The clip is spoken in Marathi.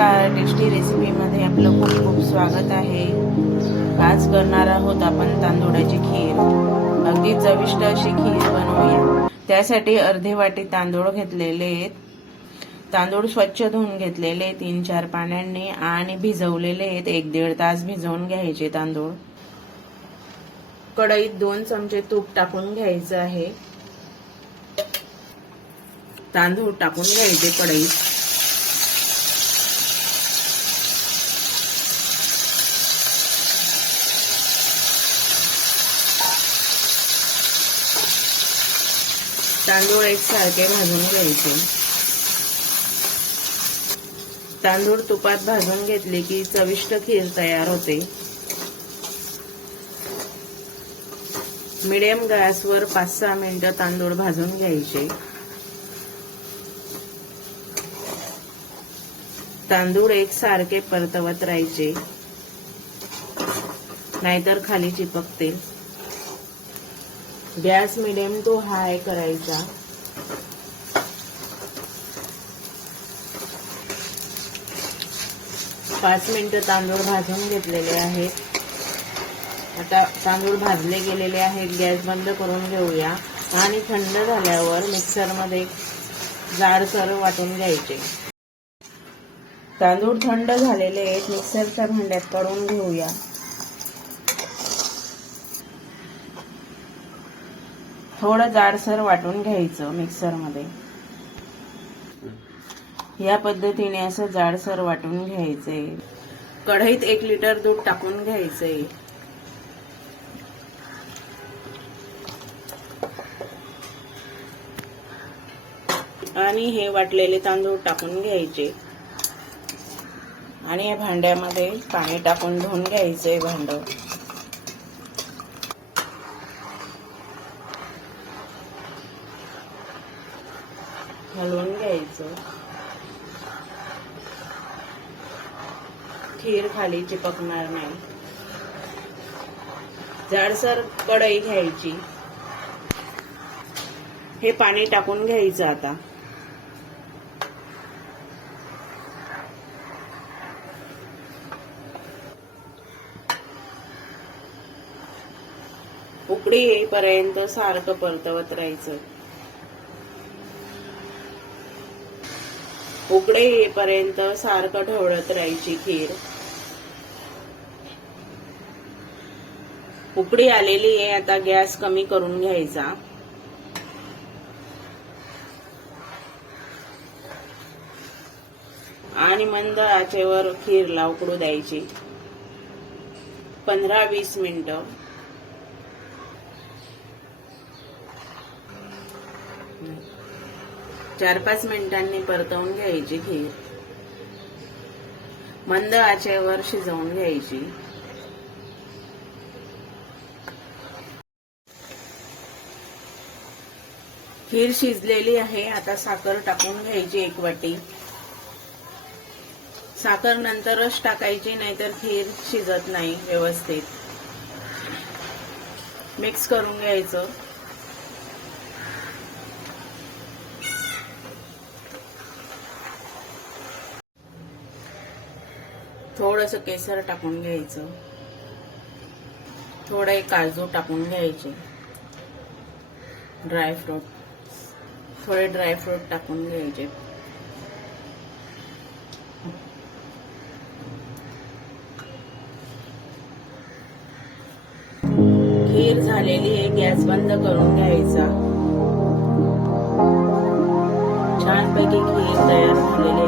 नमस्कार, टेस्टी रेसिपीमध्ये आपलं खूप खूप स्वागत आहे। आज करणार आहोत आपण तांदूळाची खीर। अगदी चविष्ट अशी खीर बनवूया। त्यासाठी अर्धी वाटी तांदूळ घेतलेले आहेत। तांदूळ स्वच्छ धुवून घेतलेले 3-4 पाण्याने आणि भिजवलेले आहेत। 1-1.5 तास भिजवून घ्यायचे तांदूळ। कढईत 2 चमचे तूप टाकून घ्यायचं आहे। तांदूळ टाकून घ्यायचे कढईत। तांदूळ एकसारखे भाजून घ्यायचे। तांदूळ तुपात भाजून घेतले की चविष्ट खीर तयार होते। मीडियम गॅसवर 5-6 मिनिटं तांदूळ भाजून घ्यायचे। तांदूळ एकसारखे परतवत राहायचे, नाहीतर खाली चिपकते। गॅस मीडियम टू हाय करायचा। पाच मिनिटं तांदूळ भाजून घेतलेले आहेत। आता तांदूळ भाजले गेलेले आहेत। गॅस बंद करून घेऊया आणि थंड झाल्यावर मिक्सरमध्ये जाडसर वाटून घ्यायचे। तांदूळ थंड झालेले आहेत, मिक्सरच्या भांड्यात काढून घेऊया। थोडं जाडसर वाटून घ्यायचं मिक्सरमध्ये। या पद्धतीने असं जाडसर वाटून घ्यायचे। कढईत 1 लिटर दूध टाकून घ्यायचे। आणि हे वाटलेले तांदूळ टाकून घ्यायचे आणि या भांड्यामध्ये पाणी टाकून धुवून घ्यायचे भांड। हलवून घ्यायचं। खीर खाली चिपकणार नाही। जाडसर कढई घ्यायची। हे पाणी टाकून घ्यायचं आता। उकळी येईपर्यंत सारखं परतवत राहायचं। उकळी येईपर्यंत सारखं ढवळत राहायची खीर। उकळी आलेली आहे, आता गॅस कमी करून घ्यायचा आणि मंद आचेवर खीरला उकळू द्यायची 15-20 मिनिटं। 4-5 मिनिटांनी परतवून घ्यायची खीर। मंद आचेवर शिजवून घ्यायची। खीर शिजलेली आहे। आता साखर टाकून घ्यायची 1 वाटी। साखर नंतरच टाकायची, नाहीतर खीर शिजत नाही व्यवस्थित। मिक्स करून घ्यायचं। थोडंसं केसर टाकून घ्यायचं। थोडे काजू टाकून घ्यायचे। थोडे ड्रायफ्रूट टाकून घ्यायचे। खीर झालेली आहे, गॅस बंद करून घ्यायचा। छानपैकी खीर तयार झालेली